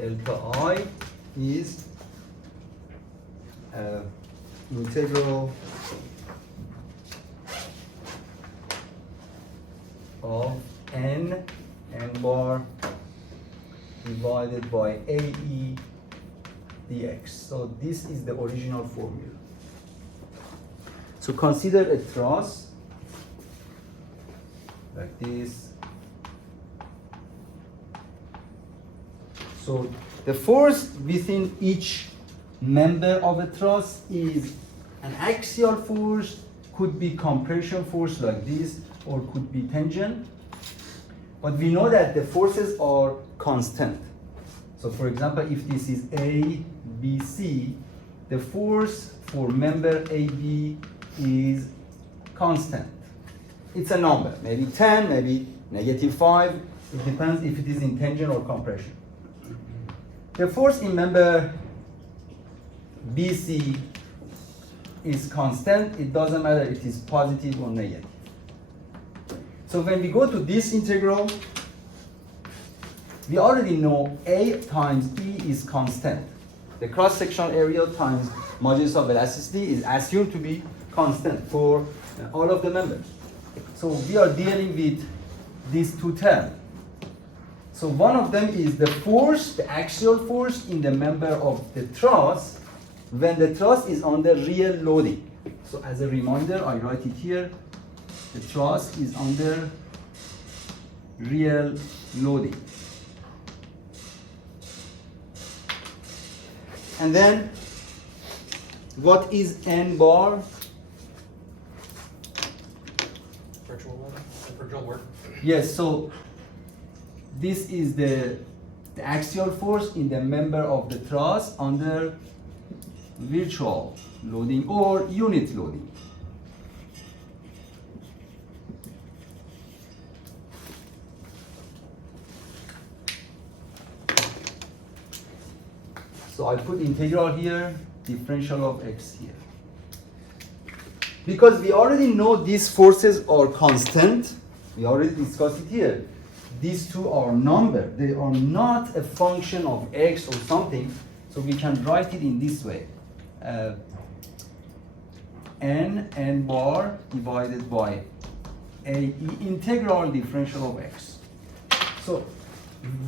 delta I is integral of n bar divided by AE dx. So this is the original formula. So consider a truss like this. So the force within each member of a truss is an axial force, could be compression force like this, or could be tension. But we know that the forces are constant. So for example, if this is A, B, C, the force for member AB is constant. It's a number, maybe 10, maybe -5. It depends if it is in tension or compression. The force in member BC is constant. It doesn't matter if it is positive or negative. So when we go to this integral, we already know A times E is constant. The cross-sectional area times modulus of elasticity is assumed to be constant for all of the members. So we are dealing with these two terms. So one of them is the force, the axial force in the member of the truss when the truss is under real loading. So as a reminder, I write it here. The truss is under real loading. And then, what is n bar? Virtual work. Yes, so this is the axial force in the member of the truss under virtual loading or unit loading. So I put integral here, differential of x here. Because we already know these forces are constant, we already discussed it here. These two are number, they are not a function of x or something, so we can write it in this way. N bar divided by AE integral differential of x. So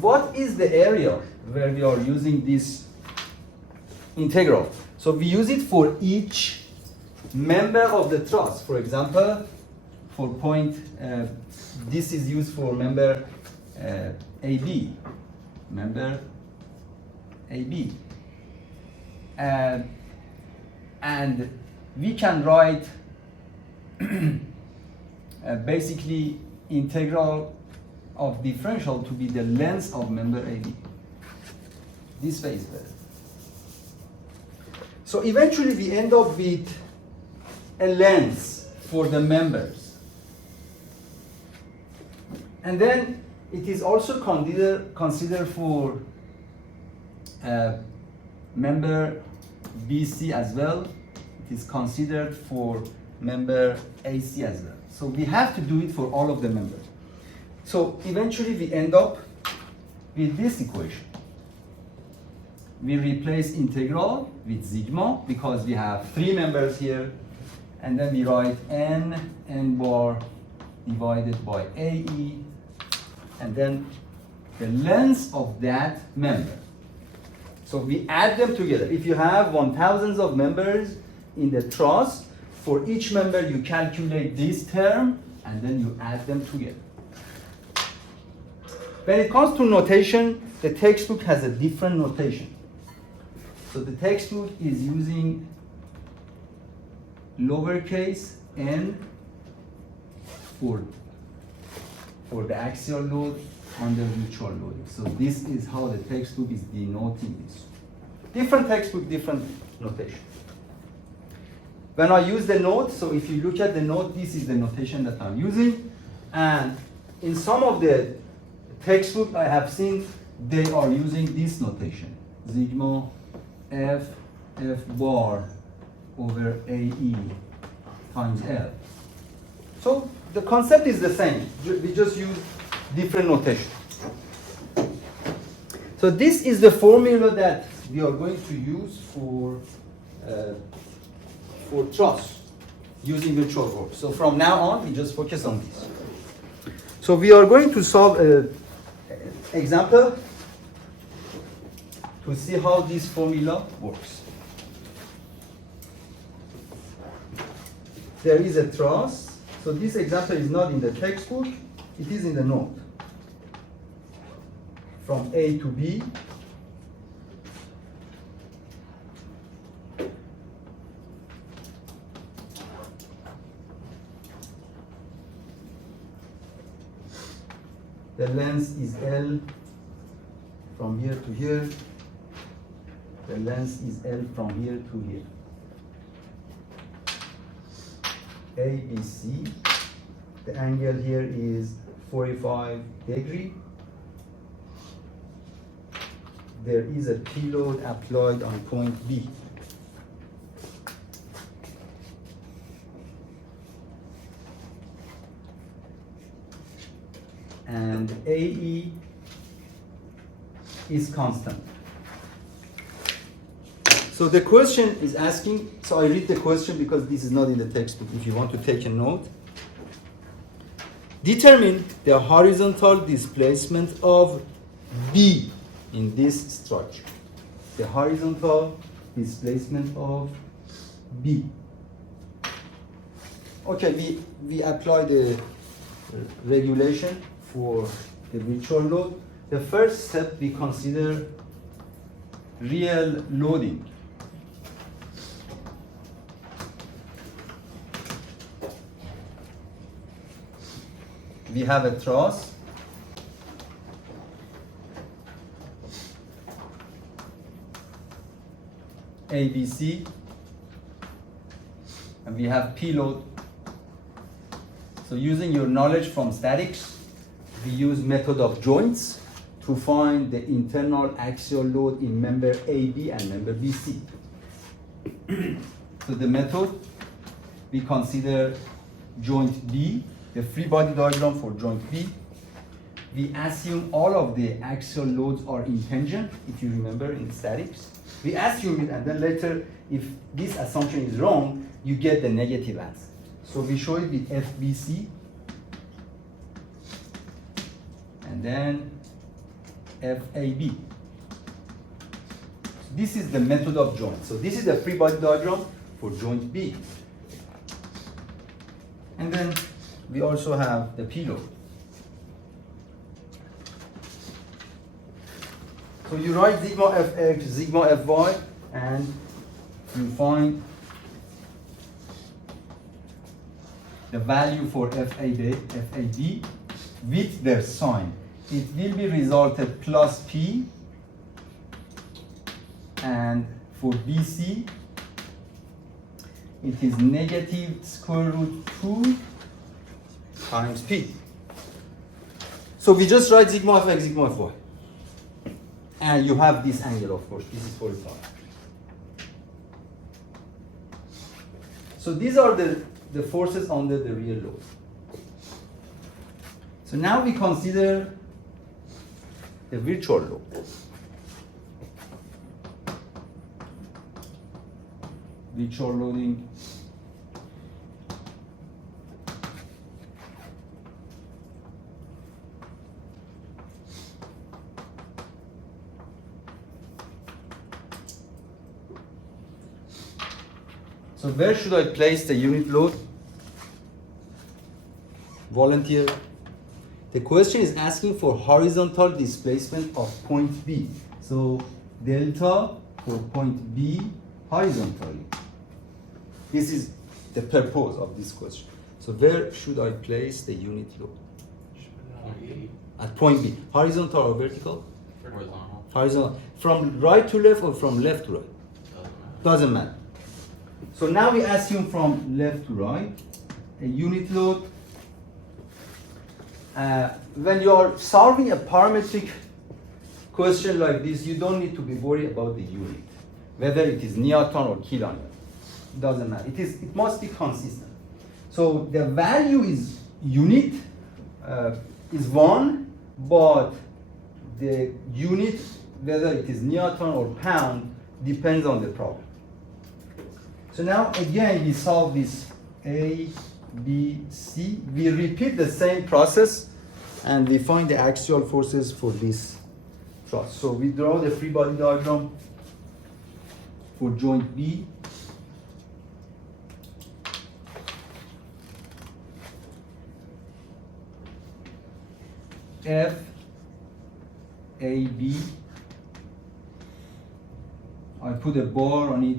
what is the area where we are using this integral? So we use it for each member of the truss. For example, for point, this is used for member AB, member AB. And we can write basically integral of differential to be the length of member AB. This way is better. So eventually we end up with a length for the members. And then it is also considered for member BC as well. It is considered for member AC as well. So we have to do it for all of the members. So eventually we end up with this equation. We replace integral with sigma because we have 3 members here, and then we write n bar divided by AE, and then the length of that member. So we add them together. If you have 1,000 of members in the truss, for each member you calculate this term and then you add them together. When it comes to notation, the textbook has a different notation. So the textbook is using lowercase n for the axial load under mutual loading. So this is how the textbook is denoting this. Different textbook, different notation. When I use the note, so if you look at the note, this is the notation that I'm using. And in some of the textbook I have seen, they are using this notation. Sigma F bar over AE times L. So the concept is the same. We just use different notation. So this is the formula that we are going to use for truss using virtual work. So from now on, we just focus on this. So we are going to solve an example to see how this formula works. There is a truss. So this example is not in the textbook, it is in the note. From A to B. The length is L from here to here. The length is L from here to here. A, B, C. The angle here is 45 degrees. There is a P load applied on point B. And AE is constant. So the question is asking, so I read the question because this is not in the textbook if you want to take a note. Determine the horizontal displacement of B in this structure. The horizontal displacement of B. Okay, we apply the regulation for the virtual load. The first step we consider real loading. We have a truss. ABC, and we have P load. So using your knowledge from statics, we use method of joints to find the internal axial load in member AB and member BC. So the method, we consider joint B, the free body diagram for joint B. We assume all of the axial loads are in tangent, if you remember in statics. We assume it, and then later, if this assumption is wrong, you get the negative answer. So we show it with FBC, and then FAB. So this is the method of joint. So this is the free body diagram for joint B. And then we also have the P load. So you write sigma fx, sigma fy, and you find the value for FAB with their sign. It will be resulted plus P, and for BC, it is negative square root 2 times P. So we just write sigma fx, sigma fy. And you have this angle, of course, this is 45. So these are the forces under the real load. So now we consider the virtual load. Virtual loading. So where should I place the unit load? Volunteer. The question is asking for horizontal displacement of point B. So delta for point B horizontally. This is the purpose of this question. So where should I place the unit load? At point B. Horizontal or vertical? Horizontal. Horizontal. From right to left or from left to right? Doesn't matter. So now we assume from left to right a unit load. When you are solving a parametric question like this, you don't need to be worried about the unit, whether it is Newton or kilonewton. It doesn't matter. It must be consistent. So the value is unit is 1, but the unit whether it is Newton or pound depends on the problem. So now again we solve this A, B, C. We repeat the same process and we find the axial forces for this truss. So we draw the free body diagram for joint B. F, A, B. I put a bar on it,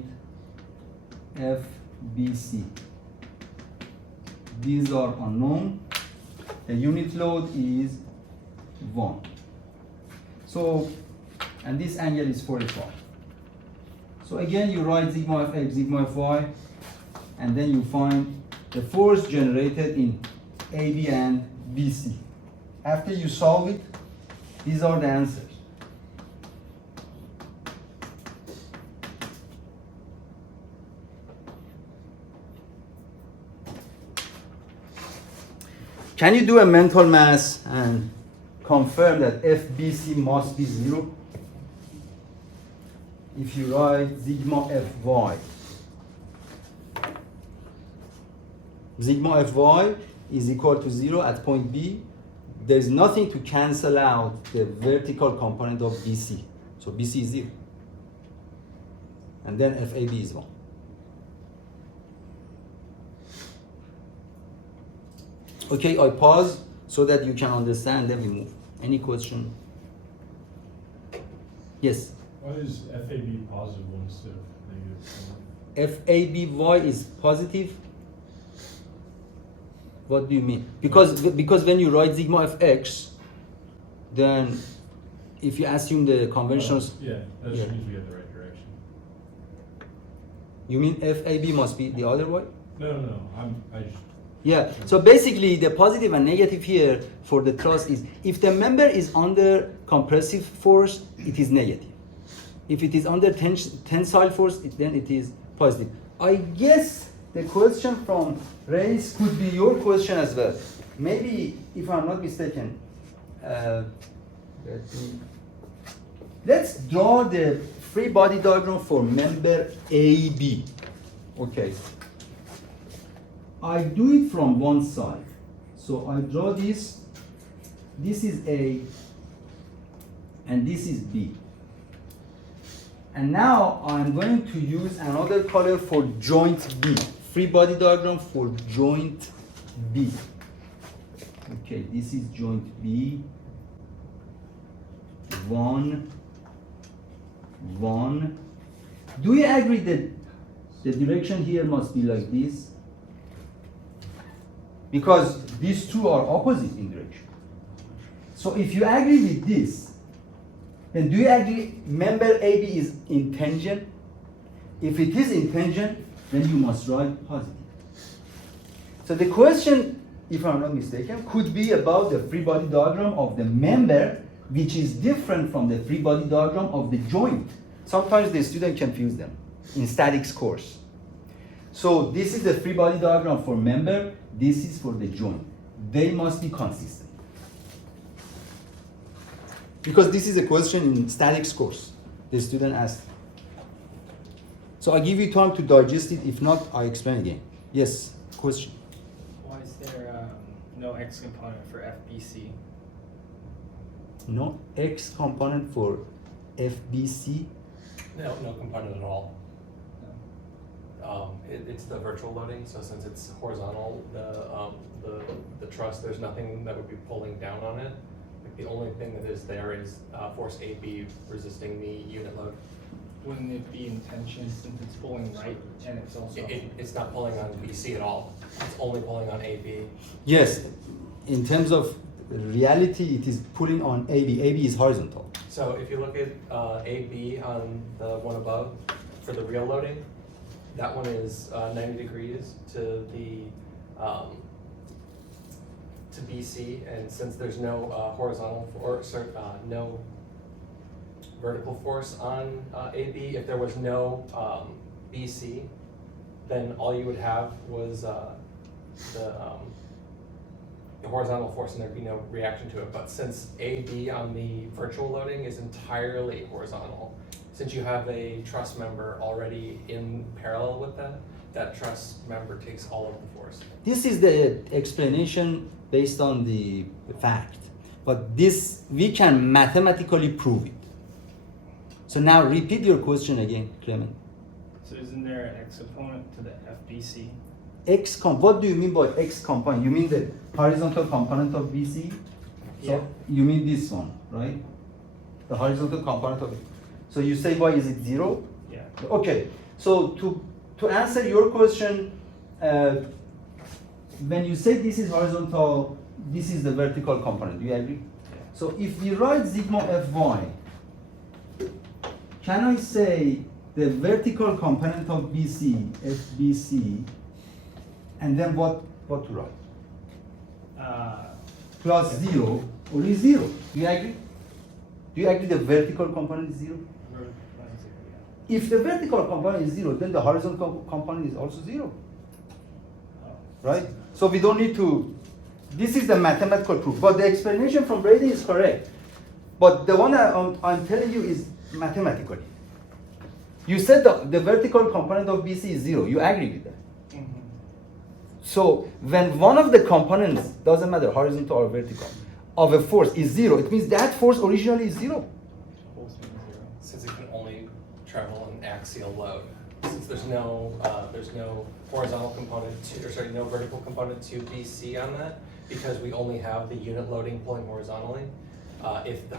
F, B, C. These are unknown. The unit load is 1. So, and this angle is 45. So again, you write sigma of x, sigma of y, and then you find the force generated in AB and BC. After you solve it, these are the answers. Can you do a mental math and confirm that FBC must be 0? If you write sigma Fy, sigma Fy is equal to 0 at point B, there's nothing to cancel out the vertical component of BC. So BC is 0. And then FAB is 1. Okay, I pause so that you can understand, then we move. Any question? Yes? Why is FAB positive instead of negative? FABY is positive? What do you mean? Because when you write sigma of x, then if you assume the conventions... Yeah, that just means we have the right direction. You mean FAB must be the other way? No, I just... Yeah, so basically the positive and negative here for the truss is, if the member is under compressive force, it is negative. If it is under tensile force, then it is positive. I guess the question from Reis could be your question as well. Maybe, if I'm not mistaken, let's draw the free body diagram for member AB. Okay. I do it from one side. So I draw this. This is A, and this is B. And now I'm going to use another color for joint B. Free body diagram for joint B. Okay, this is joint B. 1, 1. Do you agree that the direction here must be like this? Because these two are opposite in direction. So if you agree with this, then do you agree member AB is in tangent? If it is in tangent, then you must write positive. So the question, if I'm not mistaken, could be about the free body diagram of the member, which is different from the free body diagram of the joint. Sometimes the student confuse them in statics course. So this is the free body diagram for member, this is for the joint. They must be consistent. Because this is a question in statics course, the student asked. So I give you time to digest it, if not, I explain again. Yes, question? Why is there no X component for FBC? No X component for FBC? No component at all. It's the virtual loading, so since it's horizontal, the truss, there's nothing that would be pulling down on it. Like the only thing that is there is force AB resisting the unit load. Wouldn't it be in tension since it's pulling right and it's also... It's not pulling on BC at all. It's only pulling on AB. Yes, in terms of reality, it is pulling on AB. AB is horizontal. So if you look at AB on the one above for the real loading, that one is 90 degrees to the to BC, and since there's no horizontal force or no vertical force on AB, if there was no BC, then all you would have was the the horizontal force and there'd be no reaction to it. But since AB on the virtual loading is entirely horizontal, since you have a truss member already in parallel with that, that truss member takes all of the force. This is the explanation based on the fact, but this, we can mathematically prove it. So now repeat your question again, Clement. So isn't there an X component to the FBC? What do you mean by X component? You mean the horizontal component of BC? So Yeah. you mean this one, right? The horizontal component of it. So you say why is it 0? Yeah. Okay, so to answer your question, when you say this is horizontal, this is the vertical component, do you agree? Yeah. So if we write sigma Fy, can I say the vertical component of BC, FBC, and then what to write? Plus 0 or is 0, do you agree? Do you agree the vertical component is 0? If the vertical component is 0, then the horizontal component is also 0. Right? So we don't need to, this is the mathematical proof, but the explanation from Brady is correct. But the one I'm telling you is mathematically. You said the vertical component of BC is 0, you agree with that. Mm-hmm. So when one of the components, doesn't matter horizontal or vertical, of a force is 0, it means that force originally is 0. Whole thing is 0. Since it can only travel an axial load. Since there's no horizontal component to, or sorry, no vertical component to BC on that, because we only have the unit loading pulling horizontally. If the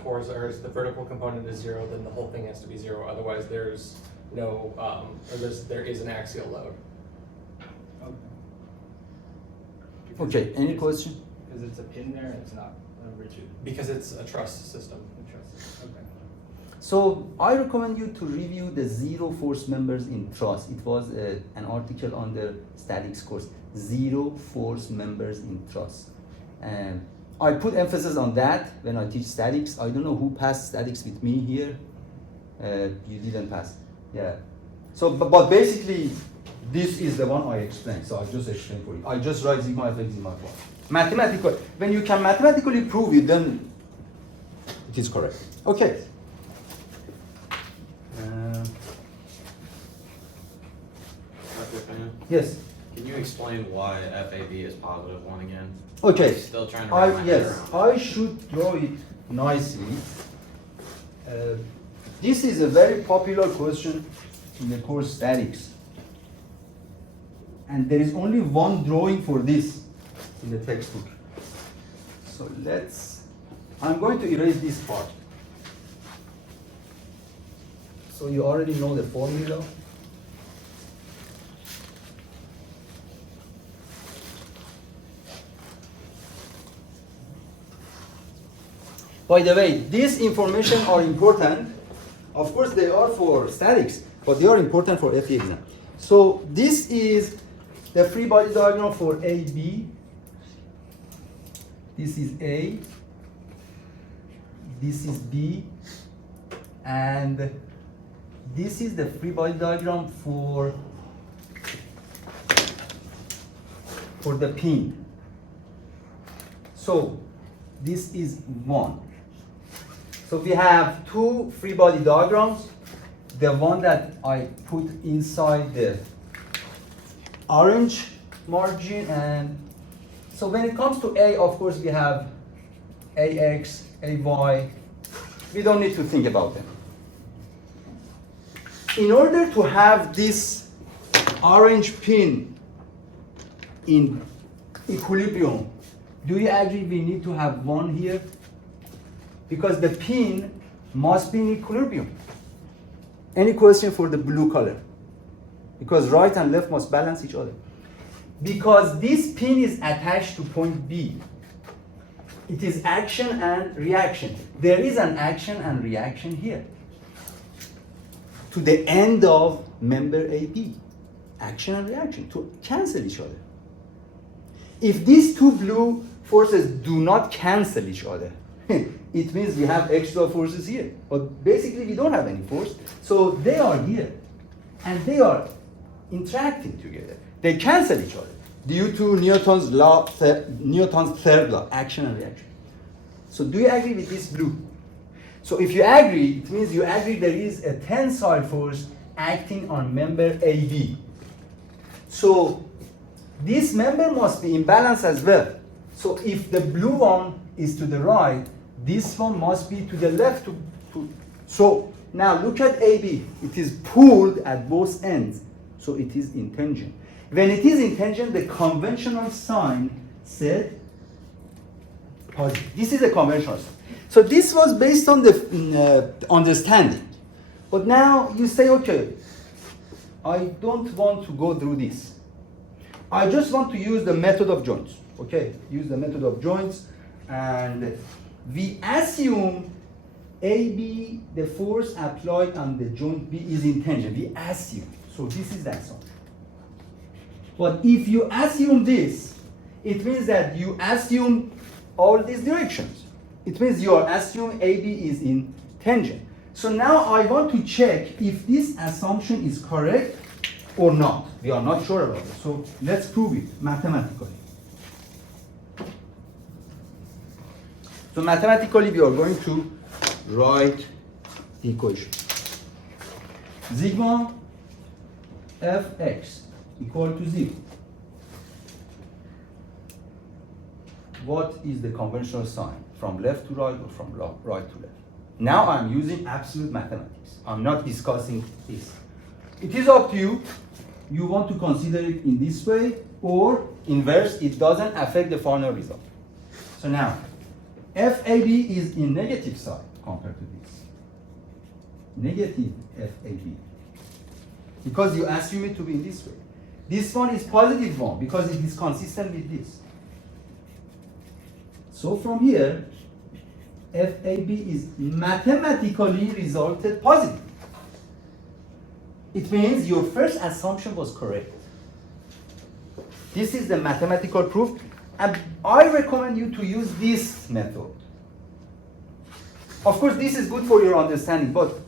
the vertical component is 0, then the whole thing has to be 0. Otherwise, there's no, there is an axial load. Okay, any question? Because it's a pin there and it's not a rigid. Because it's a truss system. Interesting. Okay. So I recommend you to review the 0 force members in Truss. It was an article on the statics course. 0 force members in Truss. And I put emphasis on that when I teach statics. I don't know who passed statics with me here. You didn't pass. Yeah. So, but basically, this is the one I explained. So I just explained for you. I just write sigma fx, sigma y. Mathematical. When you can mathematically prove it, then it is correct. Okay. Dr. Finn, Yes. can you explain why FAB is positive 1 again? Okay. I'm still trying to wrap my head Yes, around. I should draw it nicely. This is a very popular question in the course statics. And there is only one drawing for this in the textbook. So I'm going to erase this part. So you already know the formula. By the way, these information are important. Of course, they are for statics, but they are important for FE exam. So this is the free body diagram for AB. This is A. This is B. And this is the free body diagram for the pin. So this is 1. So we have 2 free body diagrams. The one that I put inside the orange margin, and so when it comes to A, of course we have AX, AY. We don't need to think about them. In order to have this orange pin in equilibrium, do you agree we need to have 1 here? Because the pin must be in equilibrium. Any question for the blue color? Because right and left must balance each other. Because this pin is attached to point B. It is action and reaction. There is an action and reaction here. To the end of member AB. Action and reaction to cancel each other. If these 2 blue forces do not cancel each other, it means we have extra forces here. But basically we don't have any force. So they are here. And they are interacting together. They cancel each other. due to Newton's law, Newton's third law, action and reaction. So do you agree with this blue? So if you agree, it means you agree there is a tensile force acting on member AB. So this member must be in balance as well. So if the blue one is to the right, this one must be to the left. So now look at AB. It is pulled at both ends. So it is in tangent. When it is in tangent, the conventional sign said positive. This is a conventional sign. So this was based on the understanding. But now you say, okay, I don't want to go through this. I just want to use the method of joints. Okay, use the method of joints, and we assume AB, the force applied on the joint B is in tangent. We assume. So this is the assumption. But if you assume this, it means that you assume all these directions. It means you are assuming AB is in tangent. So now I want to check if this assumption is correct or not. We are not sure about it. So let's prove it mathematically. So mathematically, we are going to write the equation. Sigma fx equal to 0. What is the conventional sign? From left to right or from right to left? Now I'm using absolute mathematics. I'm not discussing this. It is up to you. You want to consider it in this way or inverse. It doesn't affect the final result. So now, FAB is in negative side compared to this. Negative FAB. Because you assume it to be in this way. This one is positive one because it is consistent with this. So from here, FAB is mathematically resulted positive. It means your first assumption was correct. This is the mathematical proof, and I recommend you to use this method. Of course, this is good for your understanding, but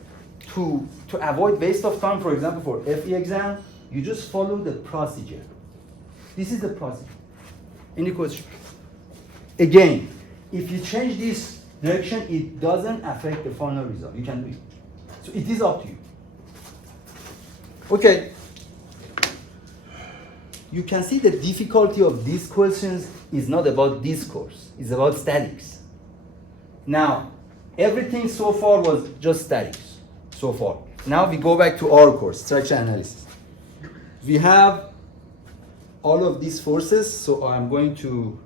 to avoid waste of time, for example, for FE exam, you just follow the procedure. This is the procedure. Any question? Again, if you change this direction, it doesn't affect the final result. You can do it. So it is up to you. Okay. You can see the difficulty of these questions is not about discourse. It's about statics. Now, everything so far was just statics. So far. Now we go back to our course, structure analysis. We have all of these forces, so I'm going to,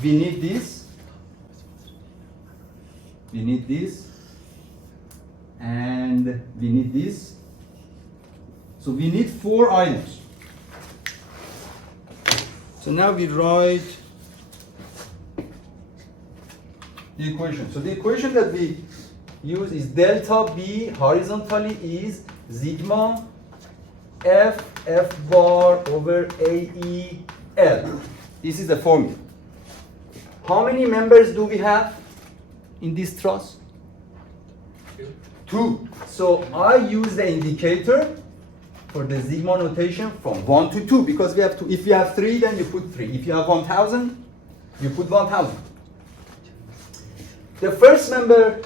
we need this, and we need this. So we need 4 items. So now we write the equation. So the equation that we use is delta B horizontally is sigma F bar over AE L. This is the formula. How many members do we have in this truss? 2. So I use the indicator for the sigma notation from 1 to 2 because we have 2. If you have 3, then you put 3. If you have 1,000, you put 1,000. The first member,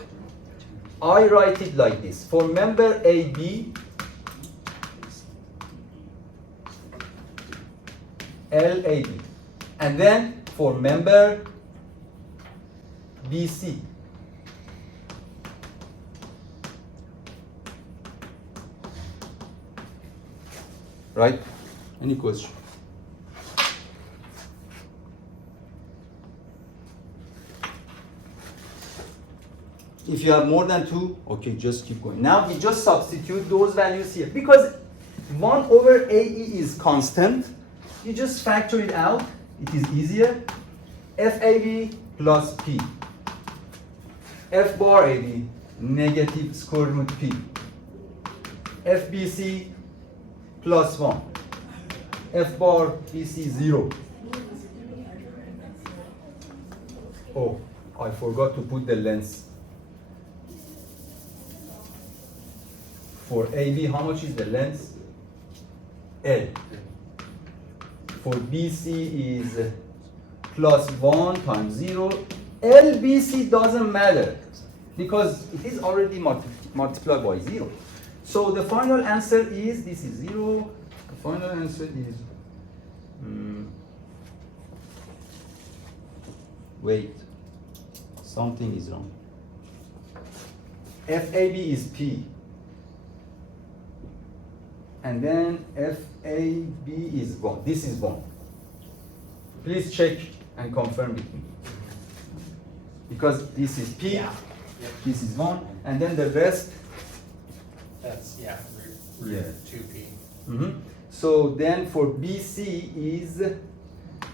I write it like this. For member AB, LAB. And then for member BC. Right? Any question? If you have more than 2, okay, just keep going. Now we just substitute those values here. Because 1 over AE is constant, you just factor it out. It is easier. FAB plus P. F bar AB, negative square root P. FBC plus 1. F bar BC 0. Oh, I forgot to put the length. For AB, how much is the length? L. for BC is plus 1 times 0. LBC doesn't matter because it is already multiplied by 0. So the final answer is, this is 0. The final answer is, wait, something is wrong. FAB is P. And then FAB is 1. This is 1. Please check and confirm with me. Because this is P, Yeah. this is 1, and then the rest. That's, yeah, Yeah. 2p. So then for BC is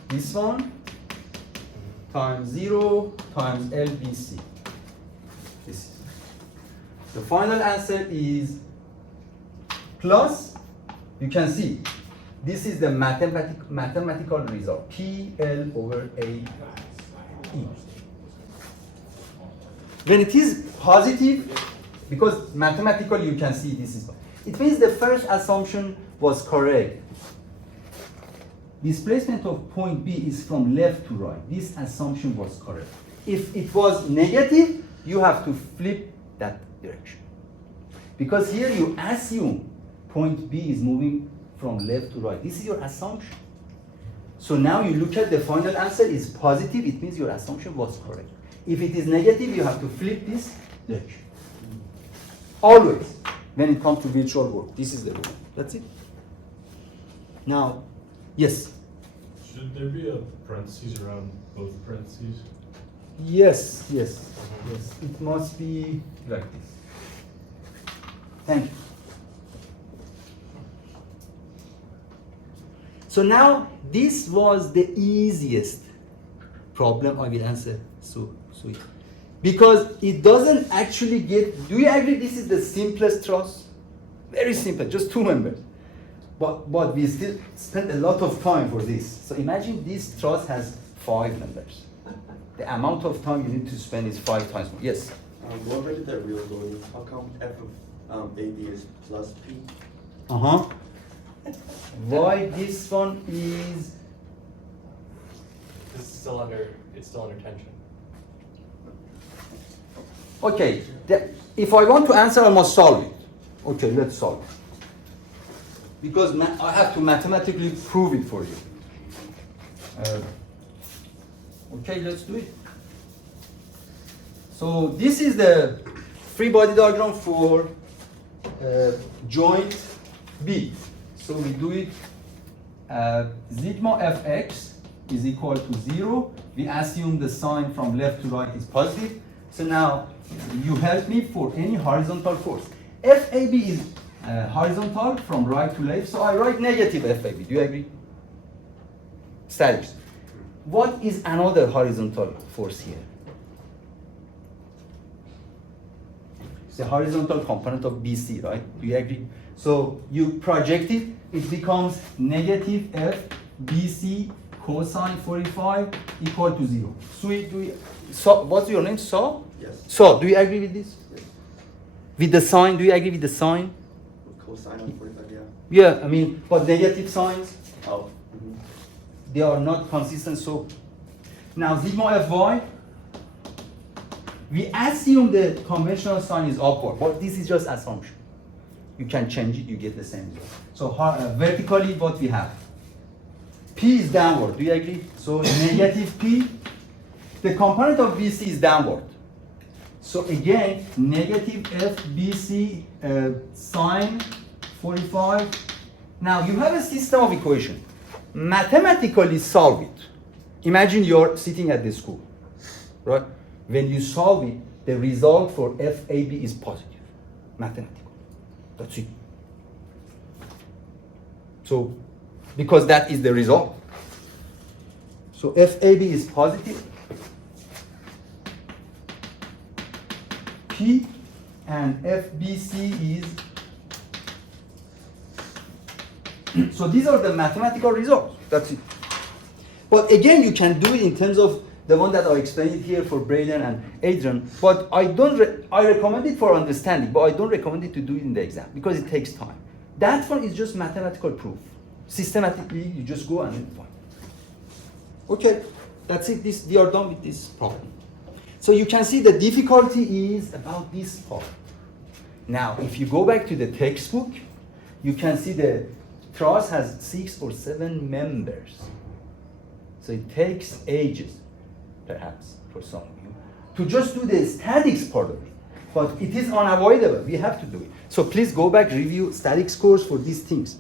this one times 0 times LBC. This is. The final answer is plus, you can see, this is the mathematical result, PL over AE. When it is positive, because mathematically you can see this is, it means the first assumption was correct. Displacement of point B is from left to right. This assumption was correct. If it was negative, you have to flip that direction. Because here you assume point B is moving from left to right. This is your assumption. So now you look at the final answer is positive, it means your assumption was correct. If it is negative, you have to flip this direction. Always, when it comes to virtual work, this is the rule. That's it. Now, yes. Should there be a parentheses around both parentheses? Yes, yes, yes. It must be like this. Thank you. So now, this was the easiest problem I will answer. So sweet. Because it doesn't actually get, do you agree this is the simplest truss? Very simple, just 2 members. But we still spent a lot of time for this. So imagine this truss has 5 members. The amount of time you need to spend is 5 times more. Yes? What about the real value? How come f of AB is plus P? Uh-huh. Why this one is, This is still under, it's still under tension. okay, if I want to answer, I must solve it. Okay, let's solve it. Because I have to mathematically prove it for you. Okay, let's do it. So this is the free body diagram for joint B. So we do it, sigma fx is equal to 0. We assume the sign from left to right is positive. So now you help me for any horizontal force. FAB is horizontal from right to left, so I write negative FAB. Do you agree? Statics. What is another horizontal force here? The horizontal component of BC, right? Do you agree? So you project it, it becomes negative F BC cosine 45 equal to 0. So what's your name? So? Yes. So do you agree with this? With the sign, do you agree with the sign? With cosine of 45, yeah. Yeah, I mean, but negative signs, Oh. they are not consistent. So now sigma Fy, we assume the conventional sign is upward, but this is just assumption. You can change it, you get the same result. So vertically, what we have? P is downward, do you agree? So negative P, the component of BC is downward. So again, negative FBC sine 45. Now you have a system of equation. Mathematically solve it. Imagine you're sitting at the school, right? When you solve it, the result for FAB is positive, mathematical. That's it. So, because that is the result. So FAB is positive. P and FBC is, so these are the mathematical results. That's it. But again, you can do it in terms of the one that I explained here for Braden and Adrian. But I recommend it for understanding, but I don't recommend it to do it in the exam because it takes time. That one is just mathematical proof. Systematically, you just go and find. Okay, that's it. We are done with this problem. So you can see the difficulty is about this part. Now, if you go back to the textbook, you can see the truss has 6 or 7 members. So it takes ages, perhaps, for some of you, to just do the statics part of it. But it is unavoidable. We have to do it. So please go back, review statics course for these things.